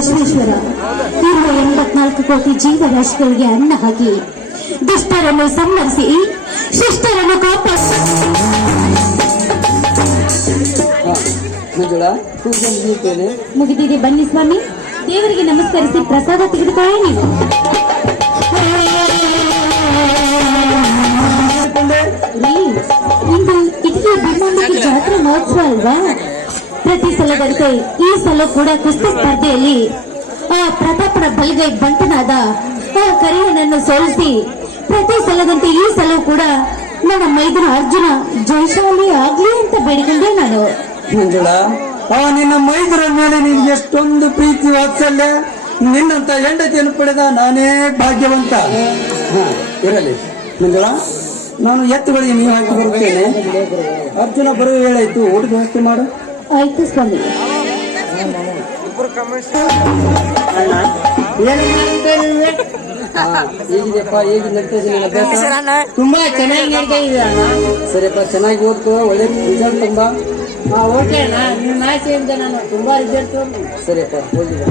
ಬಸವೇಶ್ವರ ಇರುವ ಎಂಬತ್ನಾಲ್ಕು ಕೋಟಿ ಜೀವರಾಶಿಗಳಿಗೆ ಅನ್ನ ಹಾಕಿ. ದುಷ್ಟರನ್ನು ಸಂಹರಿಸಿ ಶಿಷ್ಟರನ್ನು ಮುಗಿಯುತ್ತೇನೆ ಮುಗಿದಿದೆ ಬನ್ನಿ ಸ್ವಾಮಿ. ದೇವರಿಗೆ ನಮಸ್ಕರಿಸಿ ಪ್ರಸಾದ ತೆಗೆದುಕೊಳ್ಳಿ ನೀವು. ಇಂದು ಬ್ರಹ್ಮಾಂಡಕ್ಕೆ ಜಾತ್ರೆ ಮಹೋತ್ಸವ ಅಲ್ವಾ? ಪ್ರತಿ ಸಲದಂತೆ ಈ ಸಲ ಕೂಡ ಕುಸ್ತಿ ಸ್ಪರ್ಧೆಯಲ್ಲಿ, ಆ, ಪ್ರತಾಪನ ಬಲಗೈ ಬಂಟನಾದ ಕರಿಯನನ್ನು ಸೋಲಿಸಿ, ಪ್ರತಿ ಸಲದಂತೆ ಈ ಸಲ ಕೂಡ ನನ್ನ ಮೈದನ ಅರ್ಜುನ ಜಯಶಾಲಿ ಆಗ್ಲಿ ಅಂತ ಬೇಡಿಕೊಂಡೆ ನಾನು. ಆ, ನಿನ್ನ ಮೈದರ ಮೇಲೆ ನಿನ್ಗೆ ಎಷ್ಟೊಂದು ಪ್ರೀತಿ ವಾತ್ಸಲ್ಯ, ನಿನ್ನಂತ ಹೆಂಡತಿಯನ್ನು ಪಡೆದ ನಾನೇ ಭಾಗ್ಯವಂತ. ಇರಲಿ. ಮಂಜುಳ, ನಾನು ಎತ್ತುಗಳಿಗೆ ನೀವು ಹಾಕಿ ಬರುತ್ತೇನೆ. ಅರ್ಜುನ ಬರುವ ಹೇಳಾಯ್ತು ಊಟದ ವ್ಯವಸ್ಥೆ ಮಾಡು. ಆಯ್ತು ಸ್ವಾಮಿ ಹೇಗಿದೆಯಪ್ಪ ಹೇಗೆ ಅಭ್ಯಾಸ ತುಂಬಾ ಚೆನ್ನಾಗಿ ನಡೀತಾ ಇದೆ ಸರಿಯಪ್ಪ ಚೆನ್ನಾಗಿ ಓದ್ಕೋ ಒಳ್ಳೆ ರಿಸಲ್ಟ್ ತುಂಬಾ. ಓಕೆ ಅಣ್ಣ. ನಿಮ್ಮ ಆಸೆಯಿಂದ ನಾನು ತುಂಬಾ ರಿಸಲ್ಟ್ ಸರಿಯಪ್ಪ ಹೋಗಿದ್ದೆ.